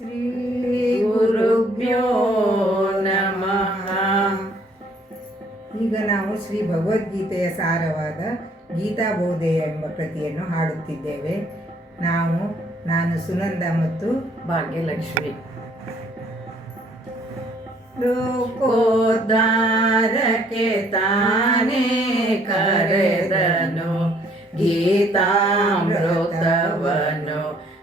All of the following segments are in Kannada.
ಶ್ರೀ ಗುರುಭ್ಯೋ ನಮಃ. ಈಗ ನಾವು ಶ್ರೀ ಭಗವದ್ಗೀತೆಯ ಸಾರವಾದ ಗೀತಾಬೋಧೆಯ ಎಂಬ ಕೃತಿಯನ್ನು ಹಾಡುತ್ತಿದ್ದೇವೆ. ನಾನು ಸುನಂದ ಮತ್ತು ಭಾಗ್ಯಲಕ್ಷ್ಮಿ. ಲೋಕೋದ್ಧಾರಕ್ಕೆ ತಾನೇ ಕರೆದನು ಗೀತಾಮೃತವನು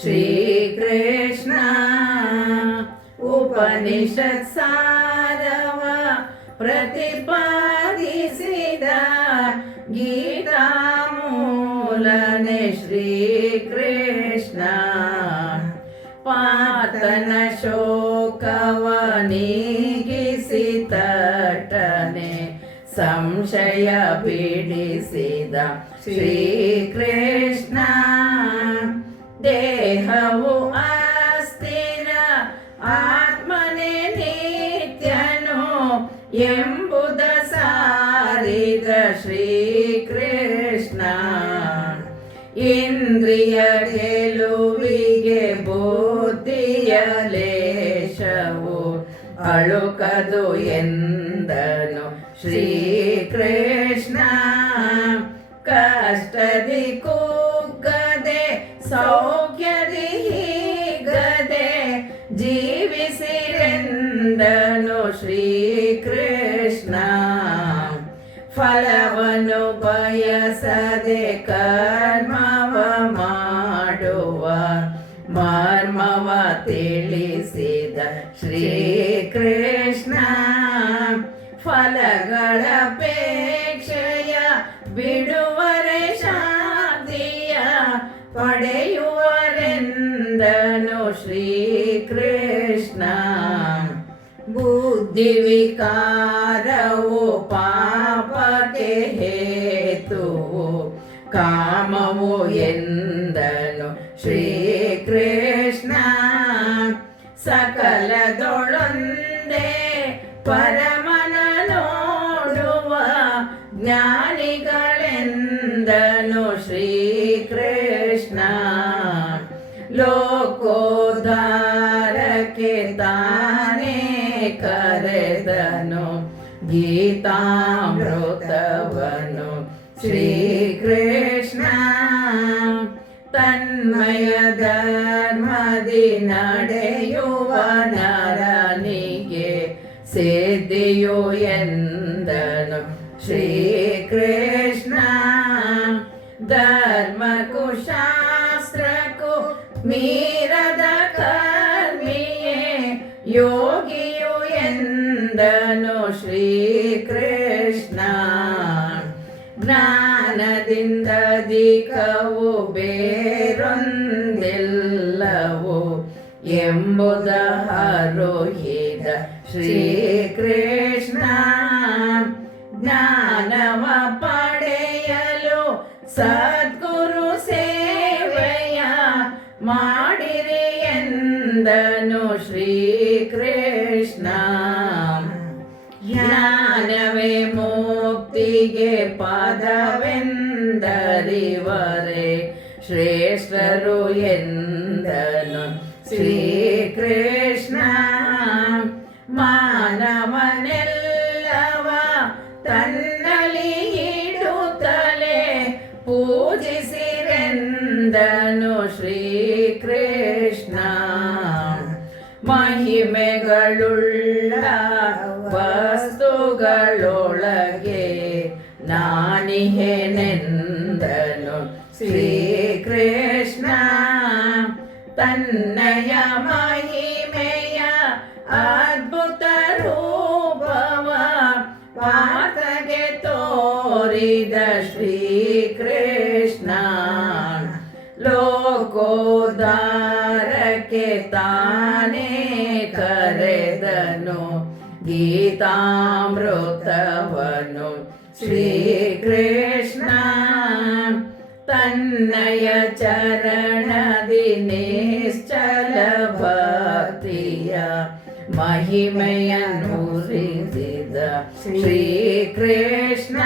ಶ್ರೀಕೃಷ್ಣ. ಉಪನಿಷತ್ ಸಾರವ ಪ್ರತಿಪಾದಿಸಿದ ಗೀತಾಮೂಲನೆ ಶ್ರೀಕೃಷ್ಣ. ಪಾತನ ಶೋಕವ ನೀಗಿಸಿ ತಟನೆ ಸಂಶಯ ಬಿಡಿಸಿದ ಶ್ರೀಕೃಷ್ಣ. ದೇಹವು ಅಸ್ಥಿರ ಆತ್ಮನೇ ನಿತ್ಯನು ಎಂಬುದ ಸಾರಿದ ಶ್ರೀಕೃಷ್ಣ. ಇಂದ್ರಿಯ ಗೆಲುವಿಗೆ ಬುದ್ಧಿಯ ಲೇಷವು ಅಳುಕದು ಎಂದನು ಶ್ರೀಕೃಷ್ಣ. ಕಷ್ಟದಿ ಕುಗ್ಗದೆ ಸೌಖ್ಯದಿ ಹೀಗದೆ ಜೀವಿಸಿರೆಂದನು ಶ್ರೀಕೃಷ್ಣ. ಫಲವನ್ನು ಬಯಸದೆ ಕರ್ಮವ ಮಾಡುವ ಮರ್ಮವ ತಿಳಿಸಿದ ಶ್ರೀಕೃಷ್ಣ. ಫಲಗಳ ಅಪೇಕ್ಷೆಯ ಬಿಡುವರೆ ಶಾಂತಿಯ ಪಡೆಯುವರೆಂದನು ಶ್ರೀಕೃಷ್ಣ. ಬುದ್ಧಿ ವಿಕಾರವು ಪಾಪಕ್ಕೆ ಹೇತುವು ಕಾಮವು ಎಂದನು ಶ್ರೀಕೃಷ್ಣ. ಸಕಲದೊಳೊಂದೇ ಪರಮನ ನೋಡುವ ಜ್ಞಾನಿಗಳೆಂದನು ಶ್ರೀಕೃಷ್ಣ. ಲೋಕೋದ್ಧಾರಕ್ಕೆ ತಾನೇ ಕರೆದನು ಗೀತಾಮೃತವನು ಶ್ರೀಕೃಷ್ಣ. ತನ್ಮಯ ಧರ್ಮದಿ ನಡೆಯುವ ನರನಿಗೆ ಸಿದ್ಧಿಯು ಎಂದನು ಶ್ರೀಕೃಷ್ಣ. ಧರ್ಮಕ್ಕೂ ಶಾಸ್ತ್ರಕ್ಕೂ ಮೀರದ ಕರ್ಮಿಯೇ ಯೋಗಿಯು ಎಂದನು ಶ್ರೀಕೃಷ್ಣ. ಜ್ಞಾನದಿಂದ ದಿಕ್ಕವು ಬೇರೊಂದಿಲ್ಲವು ಎಂಬುದ ಹರುಹಿದ ಶ್ರೀಕೃಷ್ಣ. ಜ್ಞಾನವ ಪಡೆಯಲು ಸದ್ಗುರು ಸೇವೆಯ ಮಾಡಿರಿ ಎಂದನು ಶ್ರೀಕೃಷ್ಣ. ಜ್ಞಾನವೇ ಮುಕ್ತಿಗೆ ಪದವೆಂದರಿವರೆ ಶ್ರೇಷ್ಠರು ಎಂದನು ಶ್ರೀಕೃಷ್ಣ. ಮಾನವನೆಲ್ಲವ ತನ್ನಲ್ಲಿ ಇಡುತ್ತಲೇ ಪೂಜಿಸಿರೆಂದನು ಶ್ರೀಕೃಷ್ಣ. ಮಹಿಮೆಗಳುಳ್ಳ ವಸ್ತುಗಳೊಳಗೆ ನಾನಿಹೆನೆಂದನು ಶ್ರೀಕೃಷ್ಣ. ತನ್ನಯ ಮಹಿಮೆಯ ಅದ್ಭುತ ರೂಪವ ಪಾರ್ಥಗೆ ತೋರಿದ ಶ್ರೀಕೃಷ್ಣ. ಲೋಕೋದ್ಧಾರಕ್ಕೆ ತಾನೇ ಕರೆದನು ಗೀತಾಮೃತವನು ಶ್ರೀಕೃಷ್ಣ. ತನ್ನಯ ಚರಣದಿ ನಿಶ್ಚಲ ಭಕ್ತಿಯ ಮಹಿಮೆಯನ್ನು ನುರಿಸಿದ ಶ್ರೀಕೃಷ್ಣ.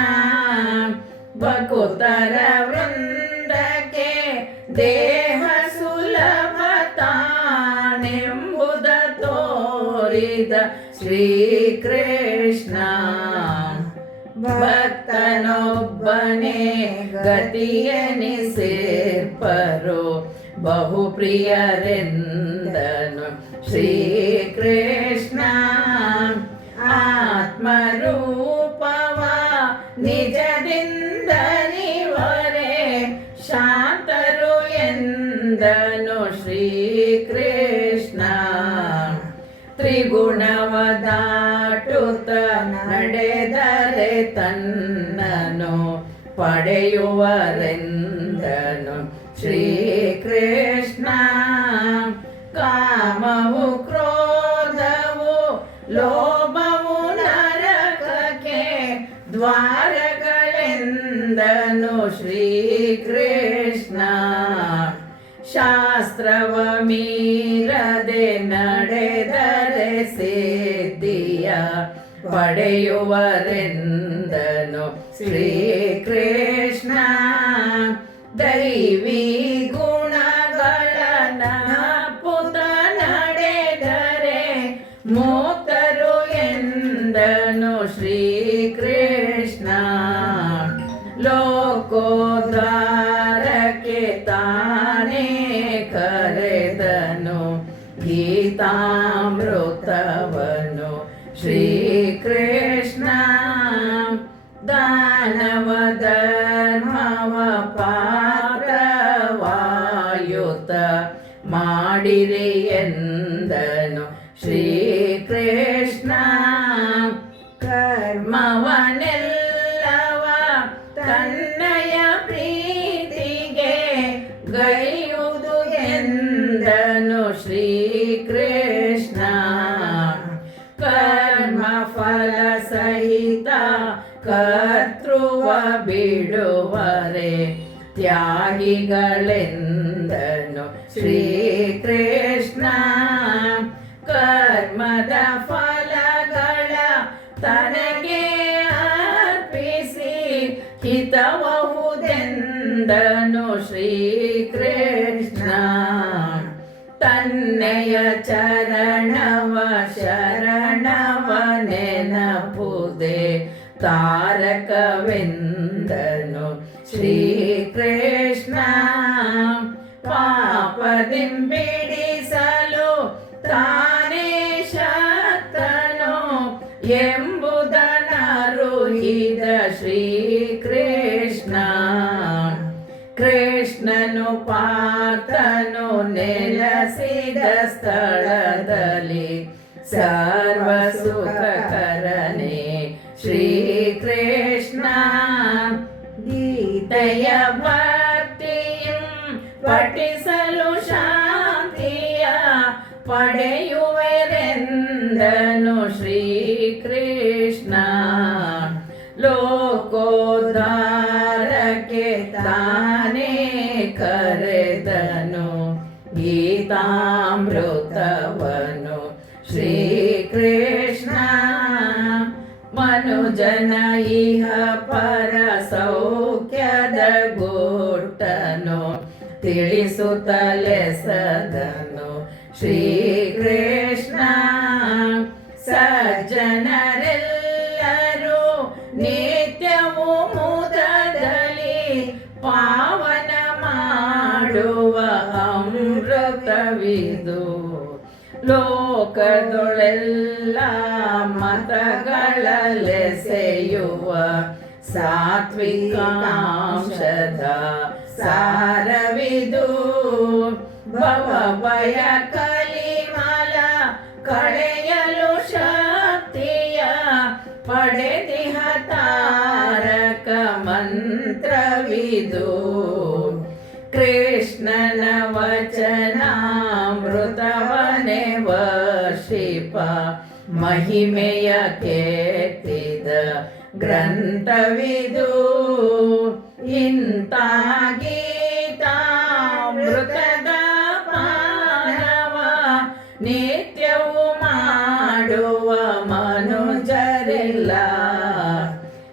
ಭಕುತರ ವೃಂದಕ್ಕೆ ದೇಹ ಸುಲಭ ತಾನೆಂಬ ತೋರಿದ ಶ್ರೀಕೃಷ್ಣ. ಭಕ್ತನೊಬ್ಬನೇ ಗತಿಯೆನಿಸಿರ್ಪರು ಬಹುಪ್ರಿಯರೆಂದನು ಶ್ರೀಕೃಷ್ಣ. ಆತ್ಮರೂಪವ ನಿಜದಿಂದ ನಿವರೆ ಶಾಂತರು ಎಂದನು ಶ್ರೀಕೃಷ್ಣ. ತ್ರಿಗುಣವ ದಾಟುತ್ತ ನಡೆದರೆ ತನ್ನನು ಪಡೆಯುವರೆಂದನು ಶ್ರೀಕೃಷ್ಣ. ಕಾಮವು ಕ್ರೋಧವು ಲೋಭವು ನರಕಕ್ಕೆ ದ್ವಾರಗಳೆಂದನು ಶ್ರೀಕೃಷ್ಣ. ಶಾಸ್ತ್ರವ ಮೀರದೆ ನಡೆದರೆ ಸಿದ್ಧಿಯ ಪಡೆಯುವರೆಂದನು ಶ್ರೀಕೃಷ್ಣ. ದೈವಿ ಗುಣಗಳನ್ನ ಪುತ ನಡೆದರೆ ಮುಕ್ತರು ಎಂದನು ಶ್ರೀಕೃಷ್ಣ. ಲೋಕೋದ್ಧಾರಕ್ಕೆ ತಾನೇ ಕರೆದನು ಗೀತಾಮೃತವನು ಶ್ರೀಕೃಷ್ಣ. ದಾನವ ಧರ್ಮವ ಪಾತ್ರವಾಯುತ ಮಾಡಿರಿ ಎಂದನು ಶ್ರೀಕೃಷ್ಣ. ಕರ್ಮವನೆಲ್ಲವ ತನ್ನಯ ಪ್ರೀತಿಗೆ ಗೈಯುವುದು ಎಂದನು ಶ್ರೀಕೃಷ್ಣ. ಕರ್ಮ ಫಲ ಸಹಿತ ಕರ್ತೃವ ಬಿಡುವರೆ ತ್ಯಾಗಿಗಳೆಂದನು ಶ್ರೀಕೃಷ್ಣ. ಕರ್ಮದ ಫಲಗಳ ತನಗೆ ಅರ್ಪಿಸಿ ಹಿತಬಹುದೆಂದನು ಶ್ರೀಕೃಷ್ಣ. ತನ್ನಯ ಚರಣವ ಶರಣವ ನೆನಪುದೆ ತಾರಕವೆಂದನು ಶ್ರೀಕೃಷ್ಣ. ಪಾಪದಿಂಬಿಡಿಸಲು ತಾನೇ ಶಕ್ತನು ಎಂಬುದನ್ನರುಹಿದ ಶ್ರೀಕೃಷ್ಣ. ಕೃಷ್ಣನು ಪಾರ್ಥನು ನೆಲೆಸಿದ ಸ್ಥಳದಲ್ಲಿ ಸರ್ವ ಸುಖಕರನೇ ಶ್ರೀಕೃಷ್ಣ. ಗೀತೆಯ ಭಕ್ತಿಯಂ ಪಠಿಸಲು ಶಾಂತಿಯ ಪಡೆಯುವರೆಂದನು ಶ್ರೀಕೃಷ್ಣ. ಲೋಕೋದ್ಧಾರಕ್ಕೆ ತಾನೇ ಕರೆದನು ಗೀತಾಮೃತವನು ಶ್ರೀಕೃಷ್ಣ. ಮನುಜನ ಇಹ ಪರ ಸೌಖ್ಯದ ಗುಟ್ಟನು ತಿಳಿಸುತ್ತಲೆಸದನು ಶ್ರೀಕೃಷ್ಣ. ಸಜ್ಜನರೆಲ್ಲರೂ ನಿತ್ಯವೂ ಮುದದಲ್ಲಿ ಪಾವನ ಮಾಡುವ ಅಮೃತವಿದು. ಲೋಕದೊಳೆಲ್ಲ ಮತಗಳಲೆಸೆಯುವ ಸಾತ್ವಿಕಾಂಶದ ಸಾರವಿದು. ಭವಭಯ ಕಲಿಮಲ ಕಳೆಯಲು ಶಕ್ತಿಯ ಪಡೆದಿಹ ತಾರಕ ಮಂತ್ರವಿದು. ಕೃಷ್ಣನ ವಚನಾಮೃತವನೆ ವರ್ಷಿಪ ಮಹಿಮೆಯ ಕೇಳಿದ ಗ್ರಂಥವಿದು. ಇಂಥ ಗೀತಾಮೃತದ ಪಾನವ ನಿತ್ಯವೂ ಮಾಡುವ ಮನುಜರಿಲ್ಲ.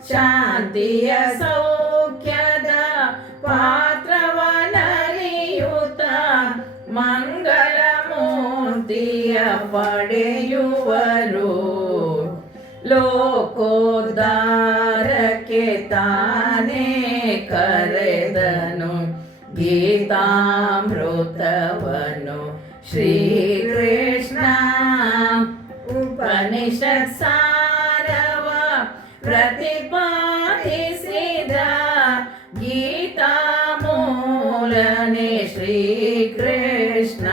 ಶಾಂತಿಯ ಸೌಖ್ಯದ ಪಾತ್ರವನರಿಯುತ ಮಂಗಳ ಮೂರ್ತಿ ಮುಕ್ತಿಯ ಪಡೆಯುವರು. ಲೋಕೋದ್ಧಾರಕ್ಕೆ ತಾನೇ ಕರೆದನು ಗೀತಾಮೃತವನು ಶ್ರೀಕೃಷ್ಣ. ಉಪನಿಷತ್ ಸಾರವ ಪ್ರತಿಪಾದಿಸಿದ ಗೀತಾ ಮೂಲನೆ ಶ್ರೀಕೃಷ್ಣ.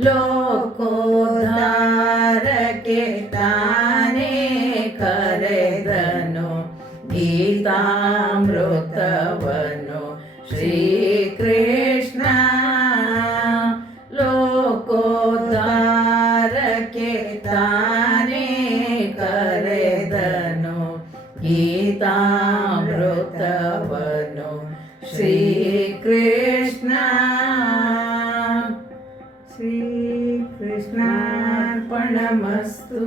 ಲೋಕೋದ್ಧಾರಕ್ಕೆ ತಾನೇ ಕರೆದನು ಗೀತಾಮೃತವನು ಶ್ರೀಕೃಷ್ಣ. ಲೋಕೋದ್ಧಾರಕ್ಕೆ ತಾನೇ ಕರೆದನು ಗೀತಾಮೃತವನು ಶ್ರೀಕೃಷ್ಣ. ಶ್ರೀಕೃಷ್ಣಾರ್ಪಣಮಸ್ತು.